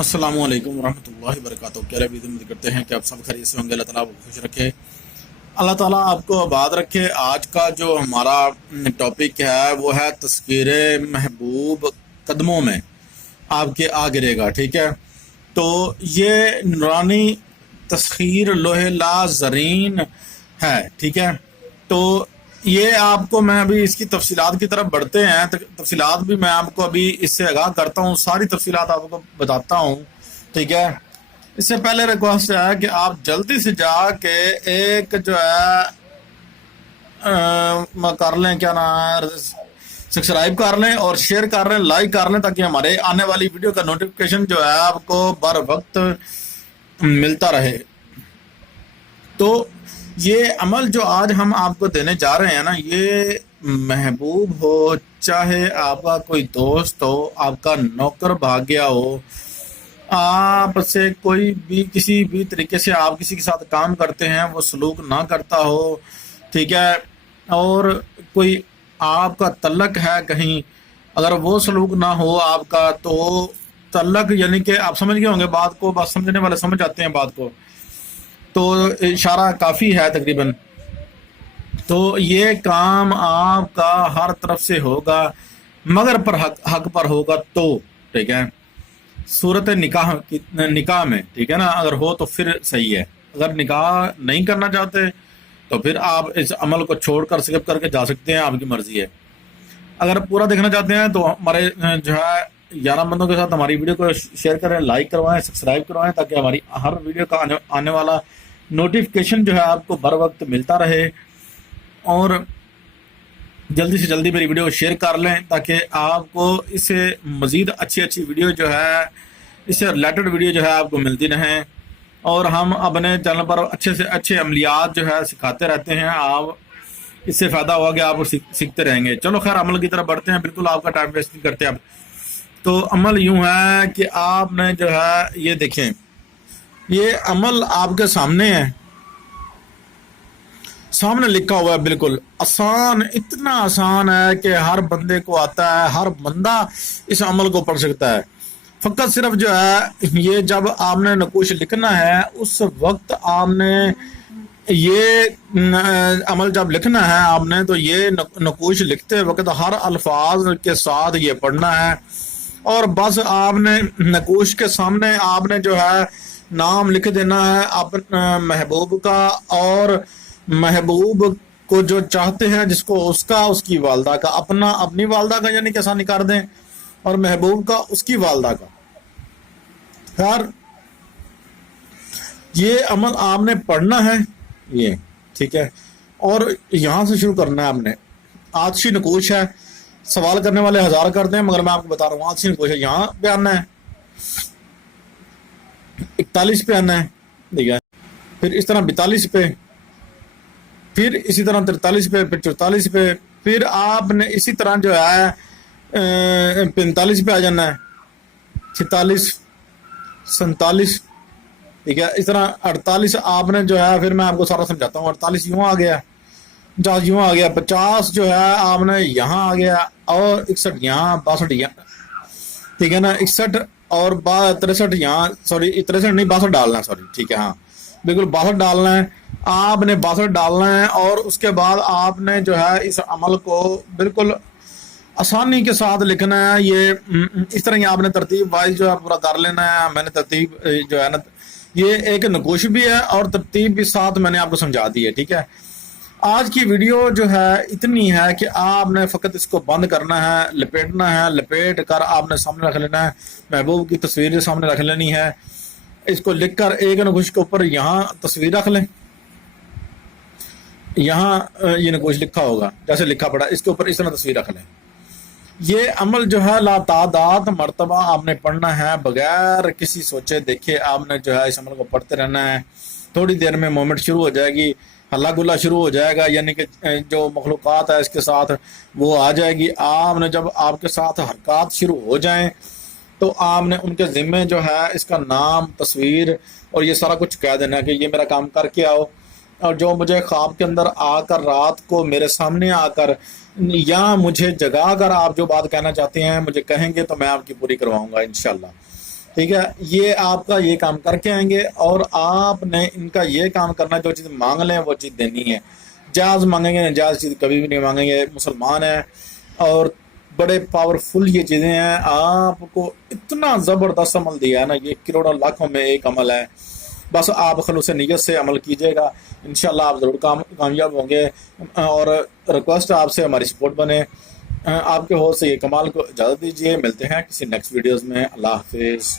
السلام علیکم ورحمۃ اللہ وبرکاتہ۔ کیا رہے امید کرتے ہیں کہ آپ سب خیریت سے ہوں گے۔ اللہ تعالیٰ آپ کو خوش رکھے، اللہ تعالیٰ آپ کو آباد رکھے۔ آج کا جو ہمارا ٹاپک ہے وہ ہے تذکیر محبوب قدموں میں آپ کے آ گرے گا، ٹھیک ہے۔ تو یہ نورانی تسخیر لوح لا زرین ہے، ٹھیک ہے۔ تو یہ آپ کو میں ابھی اس کی تفصیلات کی طرف بڑھتے ہیں، تفصیلات بھی میں آپ کو ابھی اس سے آگاہ کرتا ہوں، ساری تفصیلات آپ کو بتاتا ہوں، ٹھیک ہے۔ اس سے پہلے ریکویسٹ ہے کہ آپ جلدی سے جا کے ایک جو ہے کر لیں، کیا نام ہے، سبسکرائب کر لیں اور شیئر کر لیں، لائک کر لیں، تاکہ ہمارے آنے والی ویڈیو کا نوٹیفکیشن جو ہے آپ کو بر وقت ملتا رہے۔ تو یہ عمل جو آج ہم آپ کو دینے جا رہے ہیں نا، یہ محبوب ہو، چاہے آپ کا کوئی دوست ہو، آپ کا نوکر بھاگ گیا ہو، آپ سے کوئی بھی کسی بھی طریقے سے آپ کسی کے ساتھ کام کرتے ہیں وہ سلوک نہ کرتا ہو، ٹھیک ہے، اور کوئی آپ کا تعلق ہے کہیں، اگر وہ سلوک نہ ہو آپ کا، تو تعلق یعنی کہ آپ سمجھ گئے ہوں گے بات کو، بات سمجھنے والے سمجھ جاتے ہیں بات کو، تو اشارہ کافی ہے تقریباً۔ تو یہ کام آپ کا ہر طرف سے ہوگا مگر پر حق پر ہوگا تو، ٹھیک ہے، صورت نکاح میں، ٹھیک ہے نا، اگر ہو تو پھر صحیح ہے، اگر نکاح نہیں کرنا چاہتے تو پھر آپ اس عمل کو چھوڑ کر سکپ کر کے جا سکتے ہیں، آپ کی مرضی ہے۔ اگر پورا دیکھنا چاہتے ہیں تو ہمارے جو ہے 11 بندوں کے ساتھ ہماری ویڈیو کو شیئر کریں، لائک کروائیں، سبسکرائب کروائیں، تاکہ ہماری ہر ویڈیو کا آنے والا نوٹیفکیشن جو ہے آپ کو بر وقت ملتا رہے، اور جلدی سے جلدی میری ویڈیو شیئر کر لیں، تاکہ آپ کو اس سے مزید اچھی ویڈیو جو ہے، اس سے ریلیٹڈ ویڈیو جو ہے آپ کو ملتی رہیں، اور ہم اپنے چینل پر اچھے سے اچھے عملیات جو ہے سکھاتے رہتے ہیں۔ آپ اس سے فائدہ ہوا کہ آپ سیکھتے رہیں گے۔ چلو خیر، عمل کی طرف بڑھتے ہیں، بالکل آپ کا ٹائم ویسٹ نہیں کرتے اب۔ تو عمل یوں ہے کہ آپ نے جو ہے یہ دیکھیں، یہ عمل آپ کے سامنے ہے، سامنے لکھا ہوا ہے، بالکل آسان، اتنا آسان ہے کہ ہر بندے کو آتا ہے، ہر بندہ اس عمل کو پڑھ سکتا ہے۔ فقط صرف جو ہے یہ جب آپ نے نقوش لکھنا ہے، اس وقت آپ نے یہ عمل جب لکھنا ہے آپ نے، تو یہ نقوش لکھتے وقت ہر الفاظ کے ساتھ یہ پڑھنا ہے، اور بس آپ نے نقوش کے سامنے آپ نے جو ہے نام لکھ دینا ہے اپنے محبوب کا، اور محبوب کو جو چاہتے ہیں جس کو، اس کا، اس کی والدہ کا، اپنی والدہ کا یعنی کہ آسانی کر دیں، اور محبوب کا اس کی والدہ کا۔ خیر، یہ عمل آپ نے پڑھنا ہے، یہ ٹھیک ہے، اور یہاں سے شروع کرنا ہے آپ نے۔ آتشی نقوش ہے، سوال کرنے والے ہزار کرتے ہیں، مگر میں آپ کو بتا رہا ہوں آتشی نقوش ہے، یہاں پہ آنا ہے، 41 پہ آنا ہے، ٹھیک ہے، پھر اس طرح 42 پہ، پھر اسی طرح 43 پہ، پھر 44 پہ، پھر آپ نے اسی طرح جو ہے 45 پہ آ جانا ہے، 46، 47، ٹھیک ہے، اس طرح 48 آپ نے جو ہے، پھر میں آپ کو سارا سمجھاتا ہوں، 48 یوں آ گیا، 50 یوں آ گیا، 50 جو ہے آپ نے یہاں آ گیا، اور 61 یہاں، 62 یہاں، ٹھیک ہے نا، 61 اور 63 یہاں، سوری 63 نہیں 62 ڈالنا ہے، سوری، ٹھیک ہے، ہاں بالکل 62 ڈالنا ہے، آپ نے 62 ڈالنا ہے، اور اس کے بعد آپ نے جو ہے اس عمل کو بالکل آسانی کے ساتھ لکھنا ہے۔ یہ اس طرح ہی آپ نے ترتیب وائز جو ہے پورا کر لینا ہے۔ میں نے ترتیب جو ہے نا، یہ ایک نقوش بھی ہے اور ترتیب بھی ساتھ میں نے آپ کو سمجھا دی ہے، ٹھیک ہے۔ آج کی ویڈیو جو ہے اتنی ہے کہ آپ نے فقط اس کو بند کرنا ہے، لپیٹنا ہے، لپیٹ کر آپ نے سامنے رکھ لینا ہے، محبوب کی تصویر سامنے رکھ لینی ہے، اس کو لکھ کر ایک نقوش کے اوپر یہاں تصویر رکھ لیں، یہاں یہ نقوش لکھا ہوگا جیسے لکھا پڑا، اس کے اوپر اس طرح تصویر رکھ لیں۔ یہ عمل جو ہے لاتعداد مرتبہ آپ نے پڑھنا ہے، بغیر کسی سوچے دیکھے آپ نے جو ہے اس عمل کو پڑھتے رہنا ہے۔ تھوڑی دیر میں مومنٹ شروع ہو جائے گی، ہلا گلا شروع ہو جائے گا، یعنی کہ جو مخلوقات ہے اس کے ساتھ وہ آ جائے گی۔ آپ نے جب آپ کے ساتھ حرکات شروع ہو جائیں تو آپ نے ان کے ذمے جو ہے اس کا نام، تصویر اور یہ سارا کچھ کہہ دینا کہ یہ میرا کام کر کے آؤ، اور جو مجھے خواب کے اندر آ کر رات کو میرے سامنے آ کر یا مجھے جگا کر آپ جو بات کہنا چاہتے ہیں مجھے کہیں گے تو میں آپ کی پوری کرواؤں گا انشاءاللہ۔ ٹھیک ہے، یہ آپ کا یہ کام کر کے آئیں گے، اور آپ نے ان کا یہ کام کرنا ہے، جو چیز مانگ لیں وہ چیز دینی ہے۔ جائز مانگیں گے، ناجائز چیز کبھی بھی نہیں مانگیں گے۔ مسلمان ہیں اور بڑے پاورفل یہ چیزیں ہیں، آپ کو اتنا زبردست عمل دیا ہے نا، یہ کروڑوں لاکھوں میں ایک عمل ہے۔ بس آپ خلوص نیت سے عمل کیجیے گا، انشاءاللہ آپ ضرور کامیاب ہوں گے۔ اور ریکویسٹ آپ سے ہماری سپورٹ بنے۔ آپ کے حوصلے سے یہ کمال کو اجازت دیجیے، ملتے ہیں کسی نیکسٹ ویڈیوز میں۔ اللہ حافظ۔